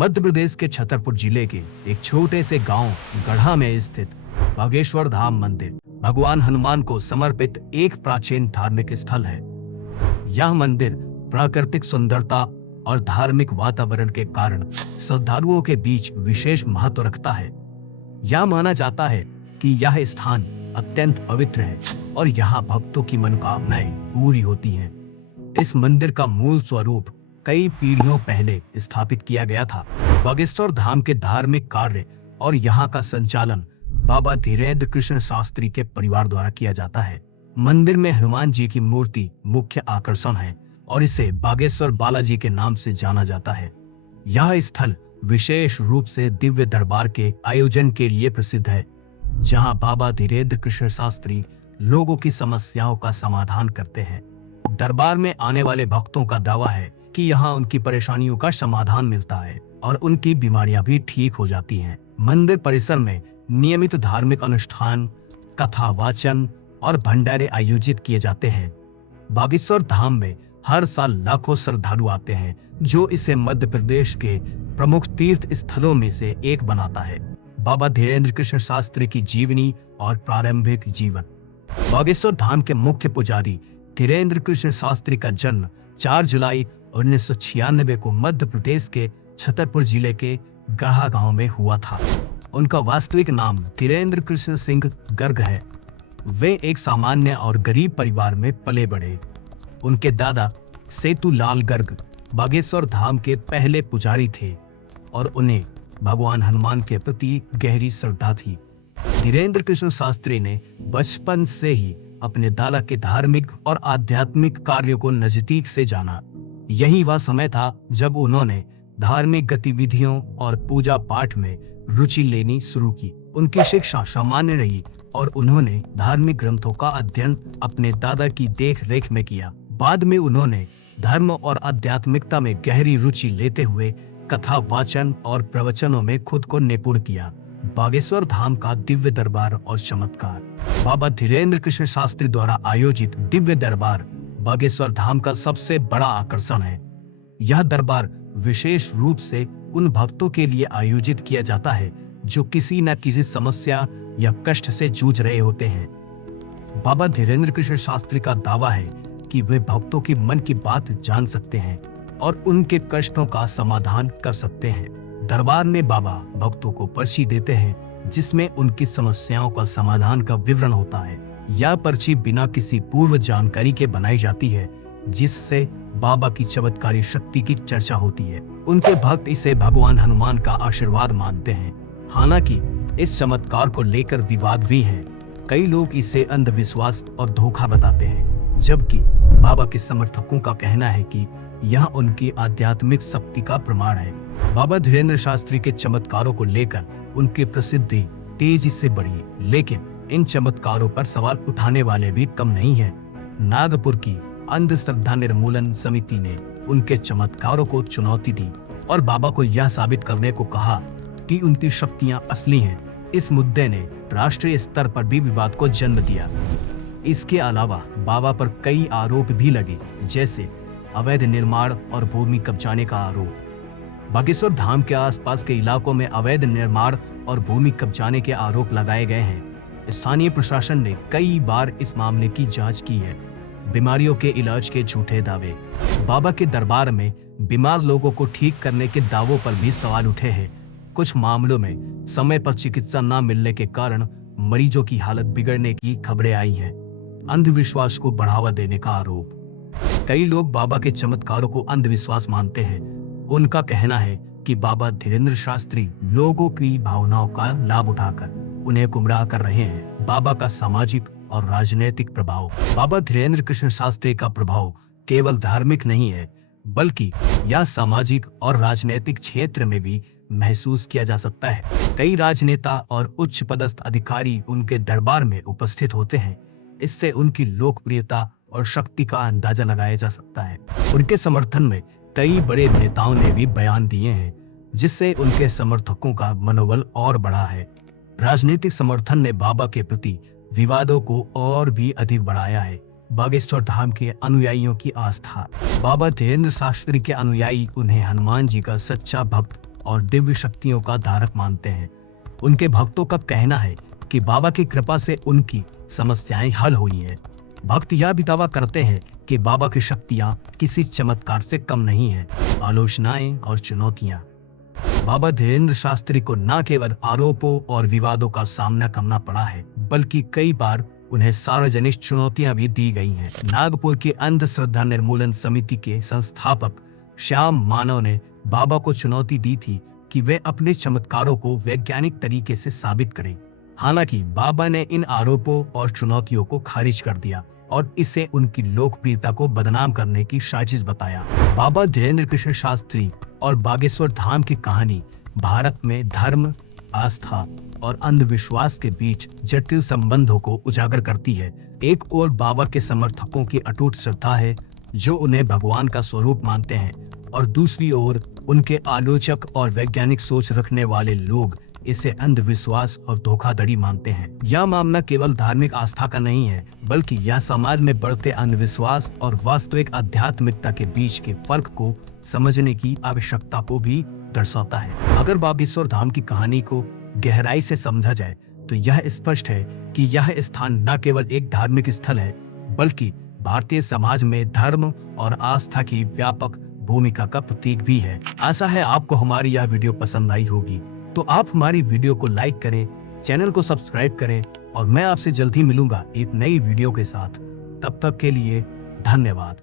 मध्य प्रदेश के छतरपुर जिले के एक छोटे से गांव गढ़ा में स्थित बागेश्वर धाम मंदिर भगवान हनुमान को समर्पित एक प्राचीन धार्मिक स्थल है। यह मंदिर प्राकृतिक सुंदरता और धार्मिक वातावरण के कारण श्रद्धालुओं के बीच विशेष महत्व रखता है। यह माना जाता है कि यह स्थान अत्यंत पवित्र है और यहाँ भक्तों की मनोकामनाएं पूरी होती हैं। इस मंदिर का मूल स्वरूप कई पीढ़ियों पहले स्थापित किया गया था। बागेश्वर धाम के धार्मिक कार्य और यहाँ का संचालन बाबा धीरेन्द्र कृष्ण शास्त्री के परिवार द्वारा किया जाता है। मंदिर में हनुमान जी की मूर्ति मुख्य आकर्षण है और इसे बागेश्वर बालाजी के नाम से जाना जाता है। यह स्थल विशेष रूप से दिव्य दरबार के आयोजन के लिए प्रसिद्ध है, जहां बाबा धीरेन्द्र कृष्ण शास्त्री लोगों की समस्याओं का समाधान करते हैं। दरबार में आने वाले भक्तों का दावा है कि यहाँ उनकी परेशानियों का समाधान मिलता है और उनकी बीमारियां भी ठीक हो जाती हैं। मंदिर परिसर में नियमित धार्मिक अनुष्ठान, कथा वाचन और भंडारे आयोजित किए जाते हैं। बागेश्वर धाम में हर साल लाखों श्रद्धालु आते हैं, जो इसे मध्य प्रदेश के प्रमुख तीर्थ स्थलों में से एक बनाता है। बाबा धीरेन्द्र कृष्ण शास्त्री की जीवनी और प्रारंभिक जीवन। बागेश्वर धाम के मुख्य पुजारी धीरेन्द्र कृष्ण शास्त्री का जन्म 4 जुलाई 1996 को मध्य प्रदेश के छतरपुर जिले के गढ़ा गांव में हुआ था। उनका वास्तविक नाम धीरेन्द्र कृष्ण सिंह गर्ग है। वे एक सामान्य और गरीब परिवार में पले बढ़े। उनके दादा सेतुलाल गर्ग बागेश्वर धाम के पहले पुजारी थे और उन्हें भगवान हनुमान के प्रति गहरी श्रद्धा थी। धीरेन्द्र कृष्ण शास्त्री ने बचपन से ही अपने दादा के धार्मिक और आध्यात्मिक कार्यों को नजदीक से जाना। यही वह समय था जब उन्होंने धार्मिक गतिविधियों और पूजा पाठ में रुचि लेनी शुरू की। उनकी शिक्षा सामान्य रही और उन्होंने धार्मिक ग्रंथों का अध्ययन अपने दादा की देख-रेख में किया। बाद में उन्होंने धर्म और आध्यात्मिकता में गहरी रुचि लेते हुए कथा वाचन और प्रवचनों में खुद को निपुण किया। बागेश्वर धाम का दिव्य दरबार और चमत्कार। बाबा धीरेन्द्र कृष्ण शास्त्री द्वारा आयोजित दिव्य दरबार बागेश्वर धाम का सबसे बड़ा आकर्षण है। यह दरबार विशेष रूप से उन भक्तों के लिए आयोजित किया जाता है जो किसी न किसी समस्या या कष्ट से जूझ रहे होते हैं। बाबा धीरेन्द्र कृष्ण शास्त्री का दावा है कि वे भक्तों की मन की बात जान सकते हैं और उनके कष्टों का समाधान कर सकते हैं। दरबार में बाबा भक्तों को पर्ची देते हैं, जिसमें उनकी समस्याओं का समाधान का विवरण होता है। यह पर्ची बिना किसी पूर्व जानकारी के बनाई जाती है, जिससे बाबा की चमत्कारी शक्ति की चर्चा होती है। उनके भक्त इसे भगवान हनुमान का आशीर्वाद मानते हैं। हालांकि इस चमत्कार को लेकर विवाद भी है। कई लोग इसे अंधविश्वास और धोखा बताते हैं, जबकि बाबा के समर्थकों का कहना है कि यह उनकी आध्यात्मिक शक्ति का प्रमाण है। बाबा धीरेन्द्र शास्त्री के चमत्कारों को लेकर उनकी प्रसिद्धि तेजी से बढ़ी, लेकिन इन चमत्कारों पर सवाल उठाने वाले भी कम नहीं है। नागपुर की अंधश्रद्धा निर्मूलन समिति ने उनके चमत्कारों को चुनौती दी और बाबा को यह साबित करने को कहा कि उनकी शक्तियां असली हैं। इस मुद्दे ने राष्ट्रीय स्तर पर भी विवाद को जन्म दिया। इसके अलावा बाबा पर कई आरोप भी लगे, जैसे अवैध निर्माण और भूमि कब्जाने का आरोप। बागेश्वर धाम के आसपास के इलाकों में अवैध निर्माण और भूमि कब्जाने के आरोप लगाए गए हैं। स्थानीय प्रशासन ने कई बार इस मामले की जांच की है। बीमारियों के इलाज के झूठे दावे। बाबा के दरबार में बीमार लोगों को ठीक करने के दावों पर भी सवाल उठे हैं। कुछ मामलों में समय पर चिकित्सा न मिलने के कारण मरीजों की हालत बिगड़ने की खबरें आई हैं। अंधविश्वास को बढ़ावा देने का आरोप। कई लोग बाबा के चमत्कारों को अंधविश्वास मानते हैं। उनका कहना है कि बाबा धीरेन्द्र शास्त्री लोगों की भावनाओं का लाभ उठाकर उन्हें गुमराह कर रहे हैं। बाबा का सामाजिक और राजनीतिक प्रभाव। बाबा धीरेन्द्र कृष्ण शास्त्री का प्रभाव केवल धार्मिक नहीं है, बल्कि यह सामाजिक और राजनीतिक क्षेत्र में भी महसूस किया जा सकता है। कई राजनेता और उच्च पदस्थ अधिकारी उनके दरबार में उपस्थित होते हैं। इससे उनकी लोकप्रियता और शक्ति का अंदाजा लगाया जा सकता है। उनके समर्थन में कई बड़े नेताओं ने भी बयान दिए हैं, जिससे उनके समर्थकों का मनोबल और बढ़ा है। राजनीतिक समर्थन ने बाबा के प्रति विवादों को और भी अधिक बढ़ाया है। बागेश्वर धाम के अनुयायियों की आस्था। बाबा धीरेन्द्र शास्त्री के अनुयायी उन्हें हनुमान जी का सच्चा भक्त और दिव्य शक्तियों का धारक मानते हैं। उनके भक्तों का कहना है कि बाबा की कृपा से उनकी समस्याएं हल हुई हैं। भक्त यह भी दावा करते हैं कि बाबा की शक्तियां किसी चमत्कार से कम नहीं हैं। आलोचनाएं और चुनौतियां। बाबा धीरेन्द्र शास्त्री को न केवल आरोपों और विवादों का सामना करना पड़ा है, बल्कि कई बार उन्हें सार्वजनिक चुनौतियां भी दी गई हैं। नागपुर की अंधश्रद्धा निर्मूलन समिति के संस्थापक श्याम मानव ने बाबा को चुनौती दी थी कि वे अपने चमत्कारों को वैज्ञानिक तरीके से साबित करें। हालांकि बाबा ने इन आरोपों और चुनौतियों को खारिज कर दिया और इसे उनकी लोकप्रियता को बदनाम करने की साजिश बताया। बाबा धीरेन्द्र कृष्ण शास्त्री और बागेश्वर धाम की कहानी भारत में धर्म, आस्था और अंधविश्वास के बीच जटिल संबंधों को उजागर करती है। एक ओर बाबा के समर्थकों की अटूट श्रद्धा है, जो उन्हें भगवान का स्वरूप मानते हैं, और दूसरी ओर उनके आलोचक और वैज्ञानिक सोच रखने वाले लोग इसे अंधविश्वास और धोखाधड़ी मानते हैं। यह मामला केवल धार्मिक आस्था का नहीं है, बल्कि यह समाज में बढ़ते अंधविश्वास और वास्तविक आध्यात्मिकता के बीच के फर्क को समझने की आवश्यकता को भी दर्शाता है। अगर बागेश्वर धाम की कहानी को गहराई से समझा जाए तो यह स्पष्ट है कि यह स्थान न केवल एक धार्मिक स्थल है, बल्कि भारतीय समाज में धर्म और आस्था की व्यापक भूमिका का प्रतीक भी है। आशा है आपको हमारी यह वीडियो पसंद आई होगी, तो आप हमारी वीडियो को लाइक करें, चैनल को सब्सक्राइब करें और मैं आपसे जल्द ही मिलूंगा एक नई वीडियो के साथ। तब तक के लिए धन्यवाद।